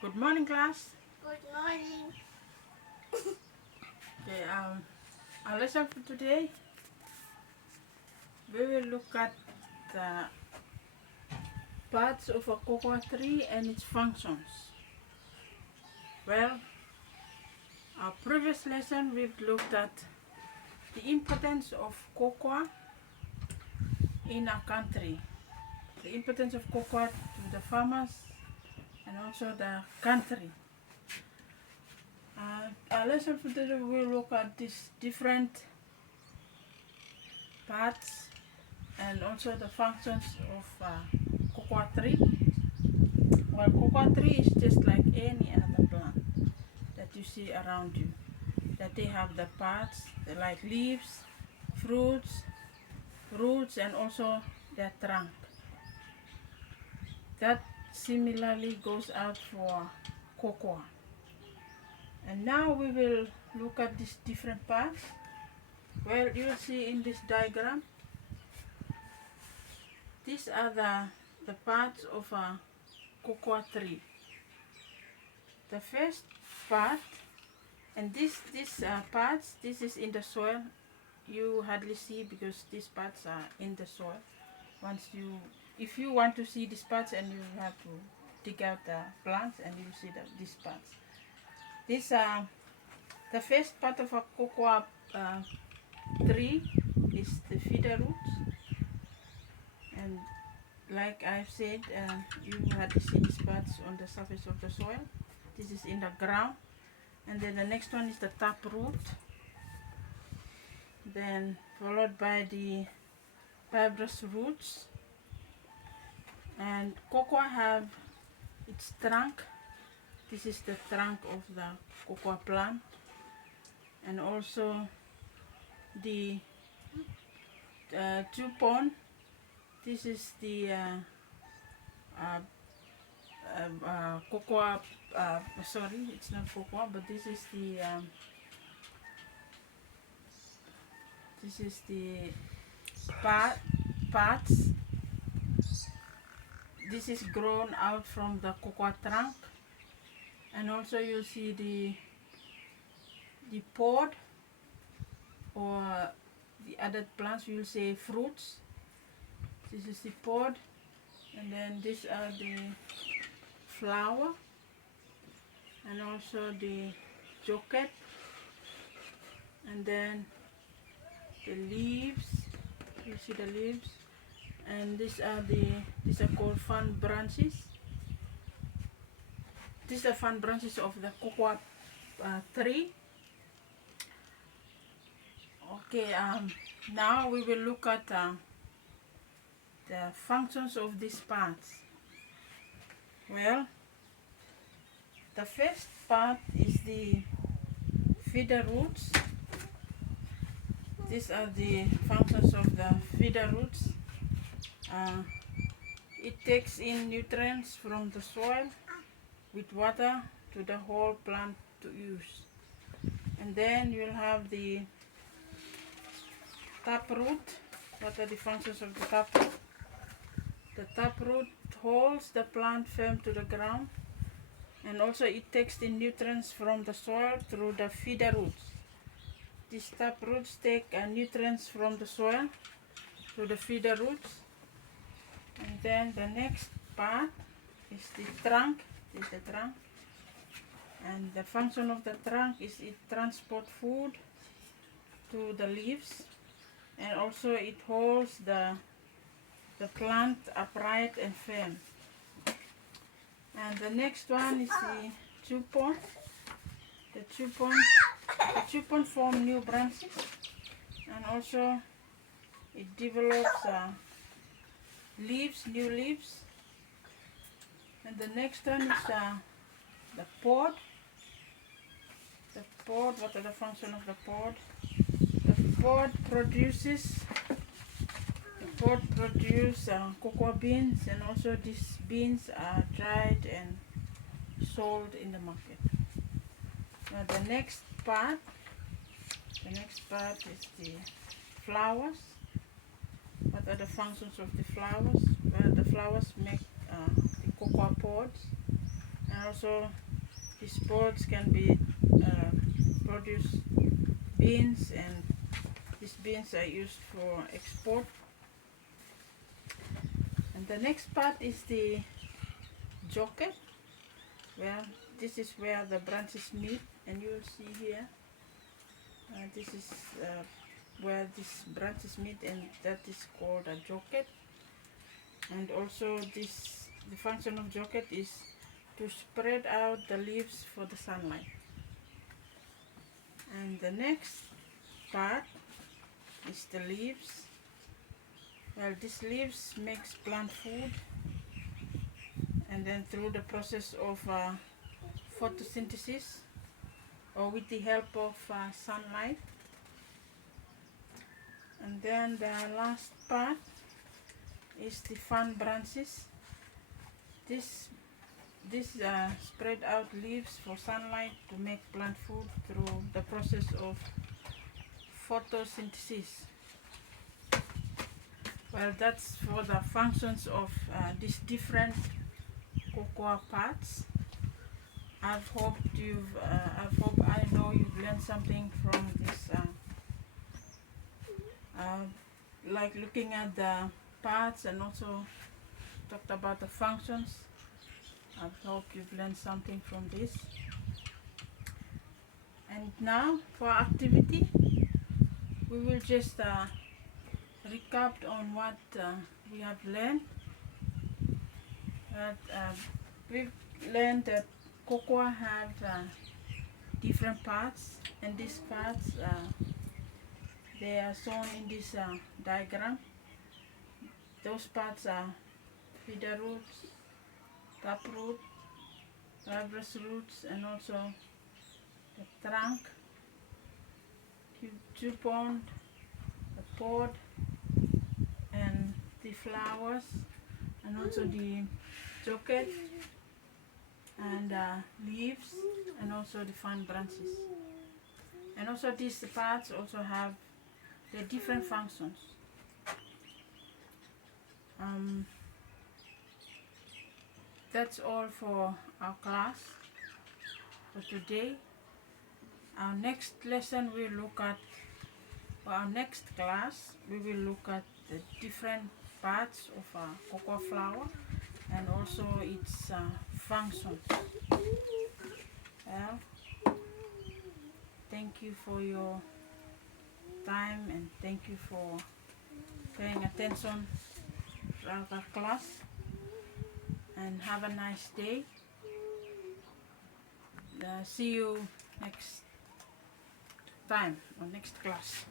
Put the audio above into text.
Good morning, class. Good morning. Okay, our lesson for today, we will look at the parts of a cocoa tree and its functions. Well, our previous lesson we've looked at the importance of cocoa in our country, the importance of cocoa to the farmers and also the country. Our lesson for today will look at these different parts and also the functions of cocoa tree. Well, cocoa tree is just like any other plant that you see around you. That they have the parts like leaves, fruits, roots, and also their trunk. That similarly goes out for cocoa. And now we will look at these different parts. Well, you'll see in this diagram, these are the parts of a cocoa tree. The first part, and these parts, this is in the soil. You hardly see because these parts are in the soil. If you want to see these parts, and you have to dig out the plants and you see these parts. This the first part of a cocoa tree is the feeder roots, and like I've said, you had to see these parts on the surface of the soil. This is in the ground, and then the next one is the tap root, then followed by the fibrous roots. And cocoa have its trunk. This is the trunk of the cocoa plant, and also the tupon. This is the cocoa. Sorry, it's not cocoa, but this is the parts. This is grown out from the cocoa trunk, and also you see the pod, or the other plants you'll say fruits. This is the pod, and then these are the flower, and also the jocket, and then the leaves. You see the leaves, and these are called fan branches. These are fan branches of the cocoa tree. Okay, now we will look at the functions of these parts. Well, the first part is the feeder roots. These are the functions of the feeder roots. It takes in nutrients from the soil with water to the whole plant to use. And then you'll have the taproot. What are the functions of the taproot? The taproot holds the plant firm to the ground, and also it takes in nutrients from the soil through the feeder roots. These taproots take nutrients from the soil through the feeder roots. And then the next part is the trunk. This is the trunk. And the function of the trunk is it transports food to the leaves, and also it holds the plant upright and firm. And the next one is the tupon. The tupon form new branches, and also it develops new leaves. And the next one is the pod. The pod, what are the functions of the pod? The pod produces cocoa beans, and also these beans are dried and sold in the market. Now the next part is the flowers. What are the functions of the flowers? Well, the flowers make the cocoa pods, and And also these pods can be produce beans, and these beans are used for export. And the next part is the jocket, where this is where the branches meet, and you'll see here this is where these branches meet, and that is called a jocket. And also the function of jocket is to spread out the leaves for the sunlight. And the next part is the leaves. Well, these leaves makes plant food, and then through the process of photosynthesis, or with the help of sunlight. And then the last part is the fan branches. This spread out leaves for sunlight to make plant food through the process of photosynthesis. Well, that's for the functions of these different cocoa parts. I know you've learned something from this, like looking at the parts and also talked about the functions. I hope you've learned something from this. And now for activity, we will just recap on what we have learned. We've learned that cocoa have different parts, and these parts they are shown in this diagram. Those parts are feeder roots, taproot, fibrous roots, and also the trunk, tubon, the pod, and the flowers, and also the jocket, and leaves, and also the fan branches. And also these parts also have their different functions. That's all for our class for today. Our next lesson we look at, for our next class, we will look at the different parts of a cocoa flower and also its functions. Thank you for your time, and thank you for paying attention throughout our class, and have a nice day. See you next time or next class.